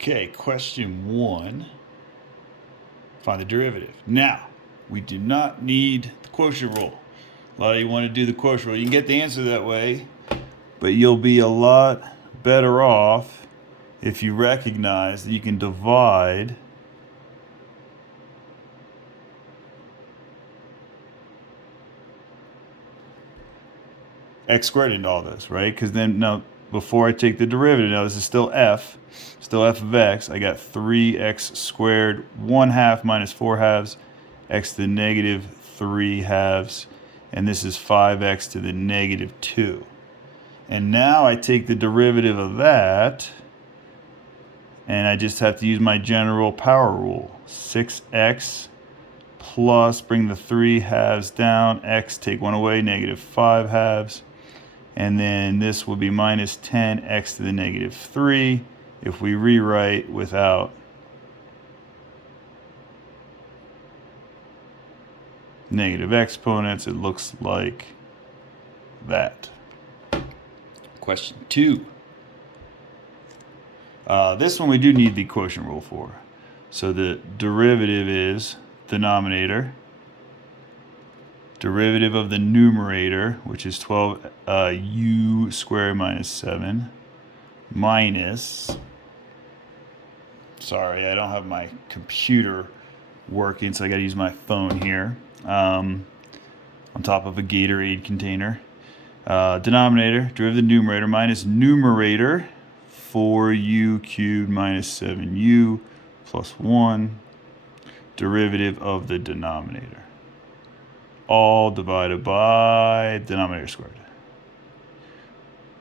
Okay, question 1. Find the derivative. Now, we do not need the quotient rule. A lot of you want to do the quotient rule. You can get the answer that way, but you'll be a lot better off if you recognize that you can divide x squared into all this, right? Because then, now, before I take the derivative, now this is still f of x. I got 3x squared 1/2 minus 4/2 x to the negative 3/2, and this is 5x to the negative 2. And now I take the derivative of that, and I just have to use my general power rule. 6x plus, bring the 3/2 down, x, take 1 away, negative 5/2. And then this will be minus 10x to the negative 3. If we rewrite without negative exponents, it looks like that. Question 2. This one we do need the quotient rule for. So the derivative is denominator, derivative of the numerator, which is 12u squared minus 7, minus, sorry, I don't have my computer working, so I got to use my phone here, on top of a Gatorade container. Denominator, derivative of the numerator, minus numerator, 4u cubed minus 7u plus 1, derivative of the denominator, all divided by denominator squared.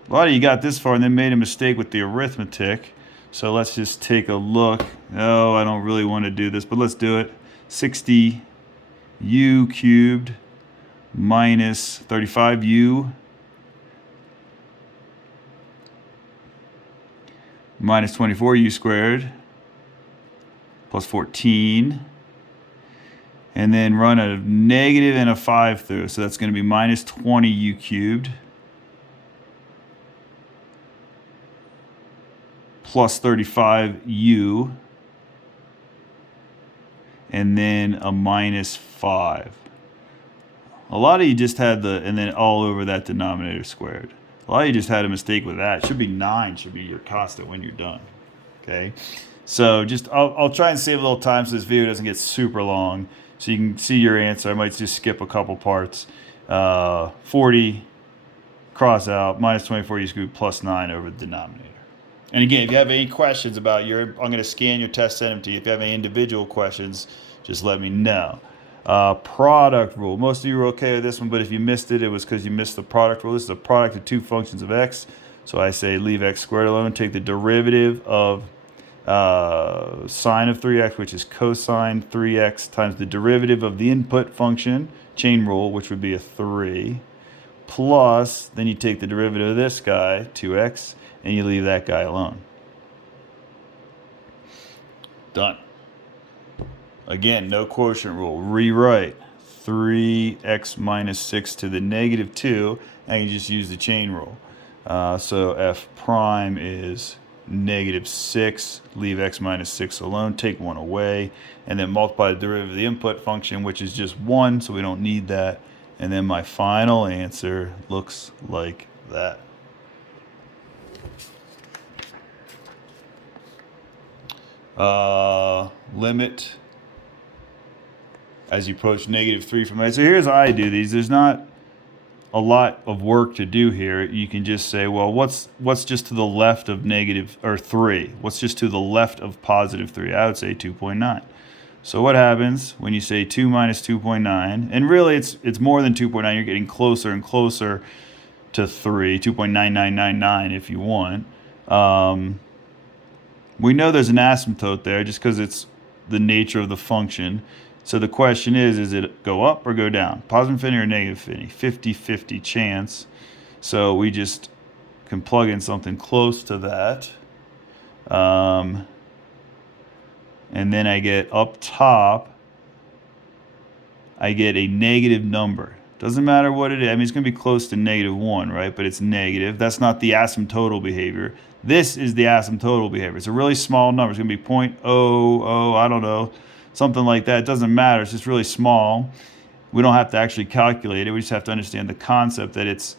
A lot of you got this far and then made a mistake with the arithmetic. So let's just take a look. Oh, I don't really want to do this, but let's do it. 60u cubed minus 35u minus 24u squared plus 14. And then run a negative and a 5 through. So that's going to be minus 20u cubed plus 35u, and then a minus 5. A lot of you just had the, and then all over that denominator squared. A lot of you just had a mistake with that. It should be 9, should be your constant when you're done. Okay, so just, I'll try and save a little time so this video doesn't get super long, so you can see your answer. I might just skip a couple parts. 40, cross out, minus 24 u squared plus 9 over the denominator. And again, if you have any questions about I'm going to scan your test, send them to you. If you have any individual questions, just let me know. Product rule. Most of you were okay with this one, but if you missed it, it was because you missed the product rule. This is a product of two functions of x. So I say leave x squared alone. Take the derivative of sine of 3x, which is cosine 3x, times the derivative of the input function, chain rule, which would be a 3, plus, then you take the derivative of this guy, 2x, and you leave that guy alone. Done. Again, no quotient rule. Rewrite 3x minus 6 to the negative 2, and you just use the chain rule. So f prime is negative 6, leave x minus 6 alone, take 1 away, and then multiply the derivative of the input function, which is just 1, so we don't need that. And then my final answer looks like that. Limit as you approach negative 3 from that. So here's how I do these. There's not a lot of work to do here. You can just say, well, what's just to the left of negative, or 3? What's just to the left of positive 3? I would say 2.9. So what happens when you say 2 minus 2.9? And really, it's more than 2.9. You're getting closer and closer to 3, 2.9999 if you want. We know there's an asymptote there just because it's the nature of the function. So the question is it go up or go down? Positive infinity or negative infinity? 50-50 chance. So we just can plug in something close to that. And then I get up top, I get a negative number. Doesn't matter what it is. I mean, it's going to be close to -1, right? But it's negative. That's not the asymptotal behavior. This is the asymptotal behavior. It's a really small number. It's going to be 0.00, I don't know, something like that. It doesn't matter. It's just really small. We don't have to actually calculate it. We just have to understand the concept that it's,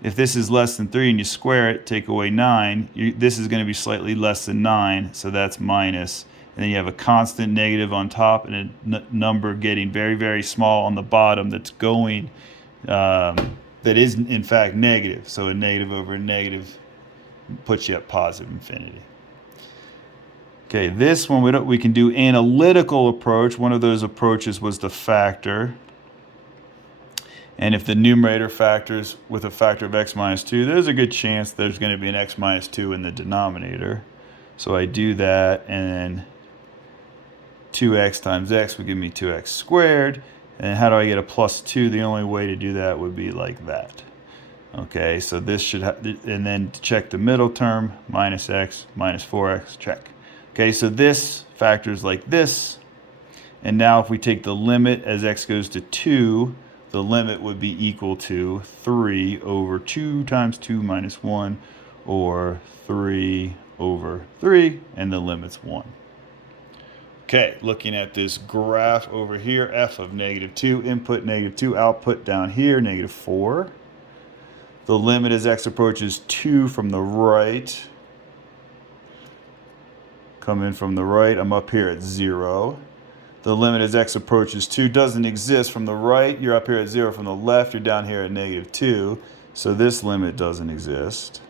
if this is less than 3 and you square it, take away 9, this is going to be slightly less than 9, so that's minus. And then you have a constant negative on top and a number getting very, very small on the bottom that's going, that is in fact negative. So a negative over a negative puts you at positive infinity. Okay, this one we can do analytical approach. One of those approaches was the factor. And if the numerator factors with a factor of x minus 2, there's a good chance there's going to be an x minus 2 in the denominator. So I do that, and then 2x times x would give me 2x squared. And how do I get a plus 2? The only way to do that would be like that. Okay, so this should and then to check the middle term, minus x, minus 4x, check. Okay, so this factors like this. And now if we take the limit as x goes to 2, the limit would be equal to 3 over 2 times 2 minus 1, or 3 over 3, and the limit's 1. Okay, looking at this graph over here, f of -2, input -2, output down here, -4. The limit as x approaches 2 from the right. Come in from the right, I'm up here at 0. The limit as x approaches 2 doesn't exist. From the right, you're up here at 0. From the left, you're down here at -2. So this limit doesn't exist.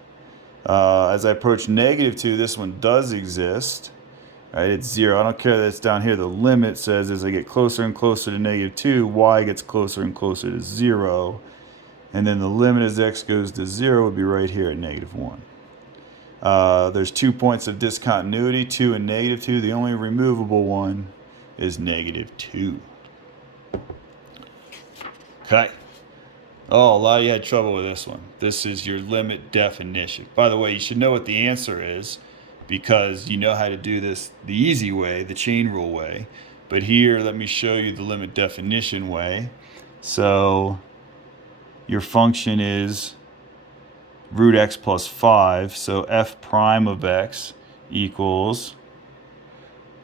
As I approach -2, this one does exist. Right, it's 0. I don't care that it's down here. The limit says as I get closer and closer to -2, y gets closer and closer to 0. And then the limit as x goes to 0 would be right here at -1. There's 2 points of discontinuity, 2 and -2. The only removable one is -2. Okay. Oh, a lot of you had trouble with this one. This is your limit definition. By the way, you should know what the answer is, because you know how to do this the easy way, the chain rule way. But here, let me show you the limit definition way. So your function is root x plus 5. So f prime of x equals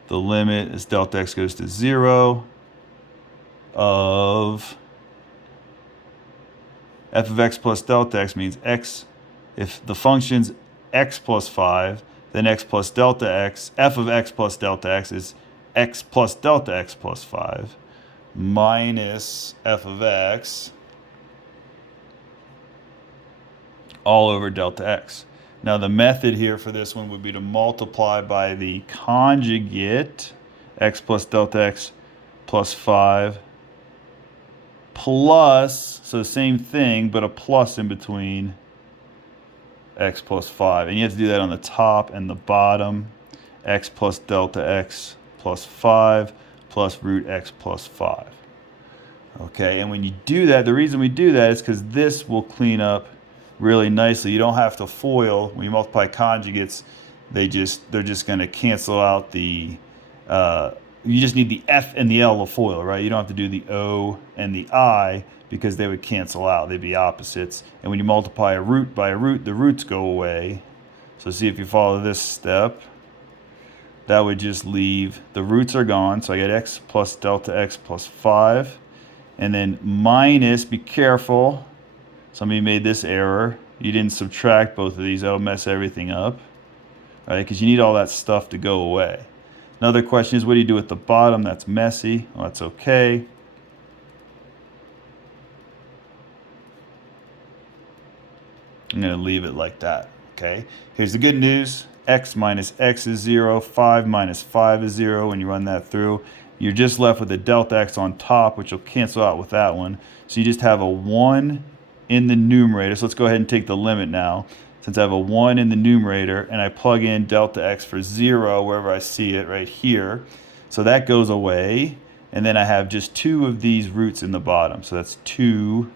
the limit as delta x goes to 0 of f of x plus delta x means x, if the function's x plus 5, then x plus delta x, f of x plus delta x is x plus delta x plus 5 minus f of x all over delta x. Now the method here for this one would be to multiply by the conjugate, x plus delta x plus 5, plus, so same thing, but a plus in between x plus 5. And you have to do that on the top and the bottom. X plus delta x plus 5 plus root x plus 5. Okay, and when you do that, the reason we do that is because this will clean up really nicely. You don't have to FOIL. When you multiply conjugates, they're just going to cancel out the, you just need the F and the L to FOIL, right? You don't have to do the O and the I, because they would cancel out. They'd be opposites. And when you multiply a root by a root, the roots go away. So see if you follow this step, that would just leave, the roots are gone. So I get x plus delta x plus 5. And then minus, be careful. Somebody made this error. You didn't subtract both of these. That'll mess everything up. Right? Because you need all that stuff to go away. Another question is, what do you do at the bottom? That's messy. Well, that's okay. I'm going to leave it like that. Okay. Here's the good news. X minus x is 0. 5 minus 5 is 0. When you run that through, you're just left with a delta x on top, which will cancel out with that one. So you just have a 1 in the numerator. So let's go ahead and take the limit now. Since I have a 1 in the numerator, and I plug in delta x for 0 wherever I see it, right here. So that goes away. And then I have just 2 of these roots in the bottom. So that's 2.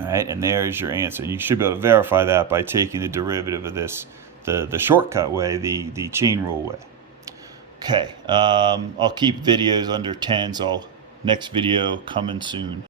All right, and there's your answer. And you should be able to verify that by taking the derivative of this, the shortcut way, the chain rule way. Okay, I'll keep videos under 10, so Next video coming soon.